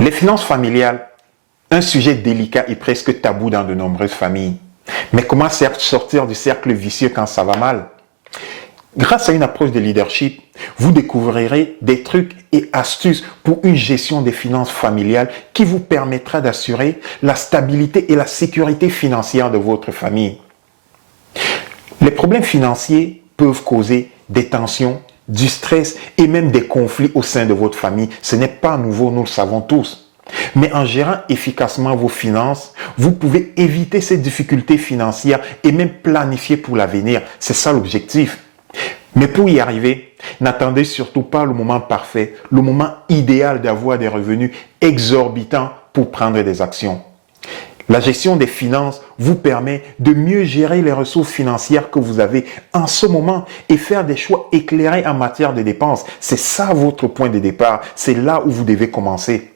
Les finances familiales, un sujet délicat et presque tabou dans de nombreuses familles. Mais comment sortir du cercle vicieux quand ça va mal? Grâce à une approche de leadership, vous découvrirez des trucs et astuces pour une gestion des finances familiales qui vous permettra d'assurer la stabilité et la sécurité financière de votre famille. Les problèmes financiers peuvent causer des tensions, du stress et même des conflits au sein de votre famille. Ce n'est pas nouveau, nous le savons tous. Mais en gérant efficacement vos finances, vous pouvez éviter ces difficultés financières et même planifier pour l'avenir. C'est ça l'objectif. Mais pour y arriver, n'attendez surtout pas le moment parfait, le moment idéal d'avoir des revenus exorbitants pour prendre des actions. La gestion des finances vous permet de mieux gérer les ressources financières que vous avez en ce moment et faire des choix éclairés en matière de dépenses. C'est ça votre point de départ. C'est là où vous devez commencer.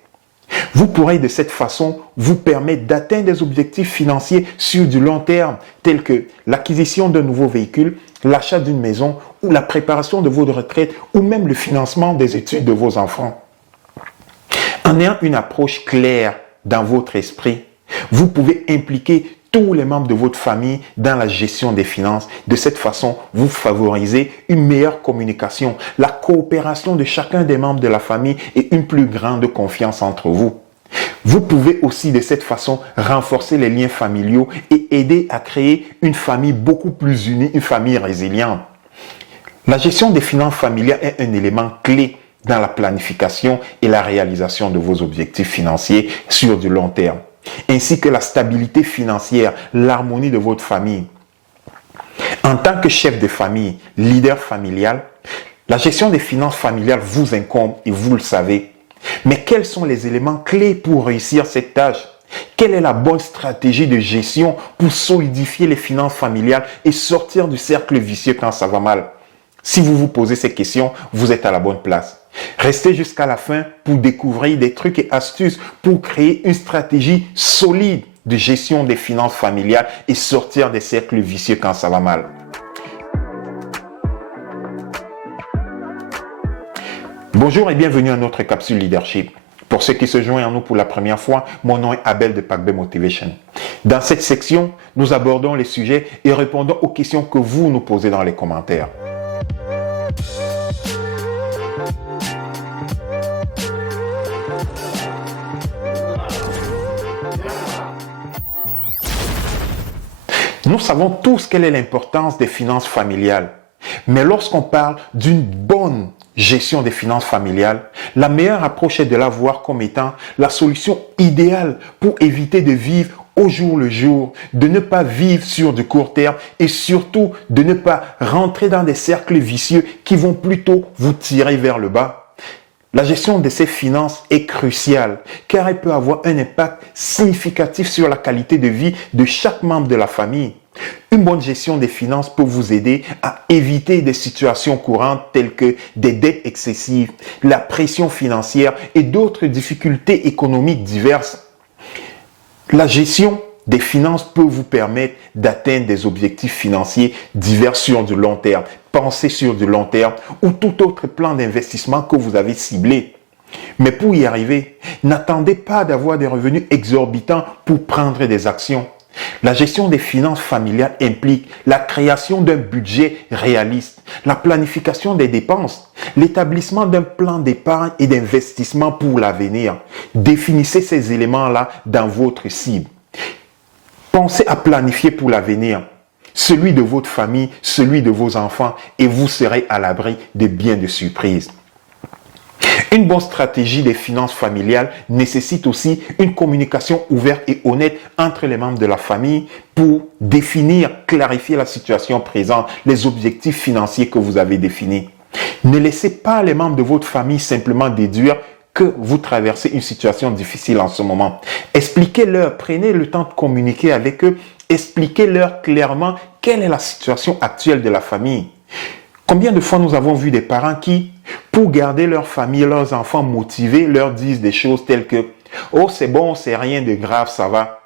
Vous pourrez de cette façon vous permettre d'atteindre des objectifs financiers sur du long terme, tels que l'acquisition d'un nouveau véhicule, l'achat d'une maison ou la préparation de votre retraite ou même le financement des études de vos enfants. En ayant une approche claire dans votre esprit, vous pouvez impliquer tous les membres de votre famille dans la gestion des finances. De cette façon, vous favorisez une meilleure communication, la coopération de chacun des membres de la famille et une plus grande confiance entre vous. Vous pouvez aussi de cette façon renforcer les liens familiaux et aider à créer une famille beaucoup plus unie, une famille résiliente. La gestion des finances familiales est un élément clé dans la planification et la réalisation de vos objectifs financiers sur du long terme, ainsi que la stabilité financière, l'harmonie de votre famille. En tant que chef de famille, leader familial, la gestion des finances familiales vous incombe et vous le savez. Mais quels sont les éléments clés pour réussir cette tâche? Quelle est la bonne stratégie de gestion pour solidifier les finances familiales et sortir du cercle vicieux quand ça va mal? Si vous vous posez ces questions, vous êtes à la bonne place. Restez jusqu'à la fin pour découvrir des trucs et astuces pour créer une stratégie solide de gestion des finances familiales et sortir des cercles vicieux quand ça va mal. Bonjour et bienvenue à notre capsule leadership. Pour ceux qui se joignent à nous pour la première fois, mon nom est Abel de Pakbe Motivation. Dans cette section, nous abordons les sujets et répondons aux questions que vous nous posez dans les commentaires. Nous savons tous quelle est l'importance des finances familiales. Mais lorsqu'on parle d'une bonne gestion des finances familiales, la meilleure approche est de la voir comme étant la solution idéale pour éviter de vivre au jour le jour, de ne pas vivre sur du court terme et surtout de ne pas rentrer dans des cercles vicieux qui vont plutôt vous tirer vers le bas. La gestion de ces finances est cruciale car elle peut avoir un impact significatif sur la qualité de vie de chaque membre de la famille. Une bonne gestion des finances peut vous aider à éviter des situations courantes telles que des dettes excessives, la pression financière et d'autres difficultés économiques diverses. La gestion des finances peut vous permettre d'atteindre des objectifs financiers divers sur du long terme. Pensez sur du long terme ou tout autre plan d'investissement que vous avez ciblé. Mais pour y arriver, n'attendez pas d'avoir des revenus exorbitants pour prendre des actions. La gestion des finances familiales implique la création d'un budget réaliste, la planification des dépenses, l'établissement d'un plan d'épargne et d'investissement pour l'avenir. Définissez ces éléments-là dans votre cible. Pensez à planifier pour l'avenir, celui de votre famille, celui de vos enfants, et vous serez à l'abri de bien de surprises. Une bonne stratégie des finances familiales nécessite aussi une communication ouverte et honnête entre les membres de la famille pour définir, clarifier la situation présente, les objectifs financiers que vous avez définis. Ne laissez pas les membres de votre famille simplement déduire que vous traversez une situation difficile en ce moment. Expliquez-leur, prenez le temps de communiquer avec eux, expliquez-leur clairement quelle est la situation actuelle de la famille. Combien de fois nous avons vu des parents qui, pour garder leur famille, leurs enfants motivés, leur disent des choses telles que « Oh, c'est bon, c'est rien de grave, ça va ».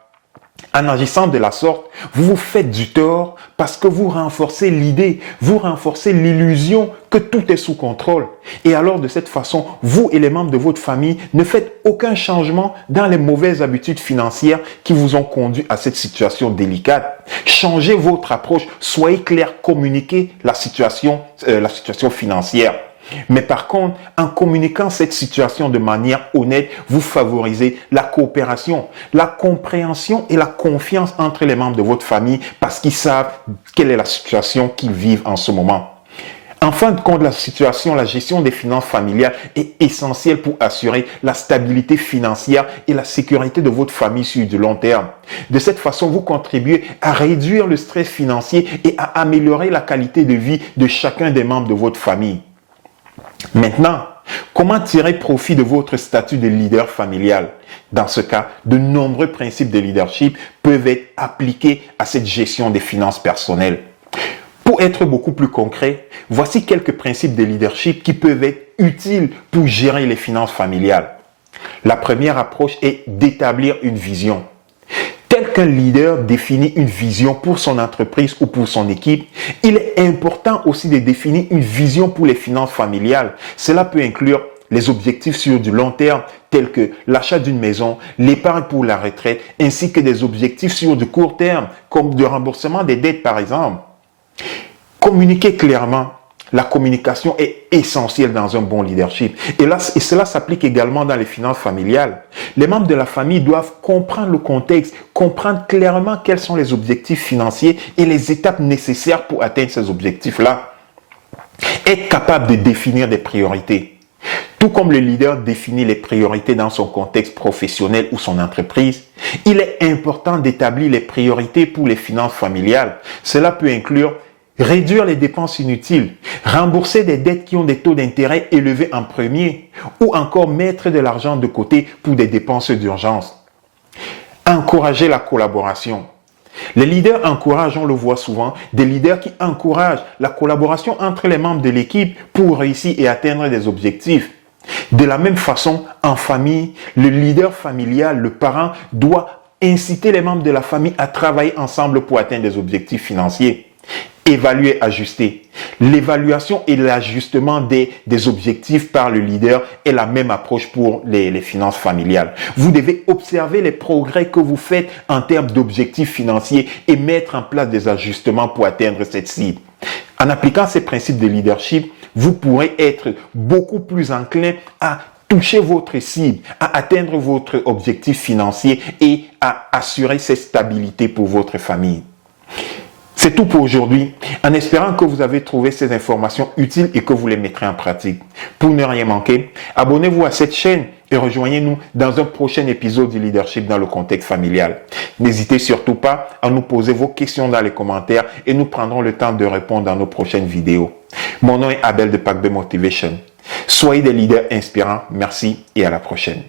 En agissant de la sorte, vous vous faites du tort parce que vous renforcez l'idée, vous renforcez l'illusion que tout est sous contrôle. Et alors de cette façon, vous et les membres de votre famille ne faites aucun changement dans les mauvaises habitudes financières qui vous ont conduit à cette situation délicate. Changez votre approche, soyez clair, communiquez la situation financière. Mais par contre, en communiquant cette situation de manière honnête, vous favorisez la coopération, la compréhension et la confiance entre les membres de votre famille parce qu'ils savent quelle est la situation qu'ils vivent en ce moment. En fin de compte, la gestion des finances familiales est essentielle pour assurer la stabilité financière et la sécurité de votre famille sur du long terme. De cette façon, vous contribuez à réduire le stress financier et à améliorer la qualité de vie de chacun des membres de votre famille. Maintenant, comment tirer profit de votre statut de leader familial? Dans ce cas, de nombreux principes de leadership peuvent être appliqués à cette gestion des finances personnelles. Pour être beaucoup plus concret, voici quelques principes de leadership qui peuvent être utiles pour gérer les finances familiales. La première approche est d'établir une vision. Tel qu'un leader définit une vision pour son entreprise ou pour son équipe, il est important aussi de définir une vision pour les finances familiales. Cela peut inclure les objectifs sur du long terme, tels que l'achat d'une maison, l'épargne pour la retraite, ainsi que des objectifs sur du court terme, comme le remboursement des dettes par exemple. Communiquer clairement. La communication est essentielle dans un bon leadership. Et cela s'applique également dans les finances familiales. Les membres de la famille doivent comprendre le contexte, comprendre clairement quels sont les objectifs financiers et les étapes nécessaires pour atteindre ces objectifs-là. Être capable de définir des priorités. Tout comme le leader définit les priorités dans son contexte professionnel ou son entreprise, il est important d'établir les priorités pour les finances familiales. Cela peut inclure réduire les dépenses inutiles, rembourser des dettes qui ont des taux d'intérêt élevés en premier, ou encore mettre de l'argent de côté pour des dépenses d'urgence. Encourager la collaboration. Les leaders encouragent, on le voit souvent, des leaders qui encouragent la collaboration entre les membres de l'équipe pour réussir et atteindre des objectifs. De la même façon, en famille, le leader familial, le parent, doit inciter les membres de la famille à travailler ensemble pour atteindre des objectifs financiers. Évaluer, ajuster. L'évaluation et l'ajustement des objectifs par le leader est la même approche pour les finances familiales. Vous devez observer les progrès que vous faites en termes d'objectifs financiers et mettre en place des ajustements pour atteindre cette cible. En appliquant ces principes de leadership, vous pourrez être beaucoup plus enclin à toucher votre cible, à atteindre votre objectif financier et à assurer cette stabilité pour votre famille. C'est tout pour aujourd'hui, en espérant que vous avez trouvé ces informations utiles et que vous les mettrez en pratique. Pour ne rien manquer, abonnez-vous à cette chaîne et rejoignez-nous dans un prochain épisode du leadership dans le contexte familial. N'hésitez surtout pas à nous poser vos questions dans les commentaires et nous prendrons le temps de répondre dans nos prochaines vidéos. Mon nom est Abel de Pack B Motivation. Soyez des leaders inspirants. Merci et à la prochaine.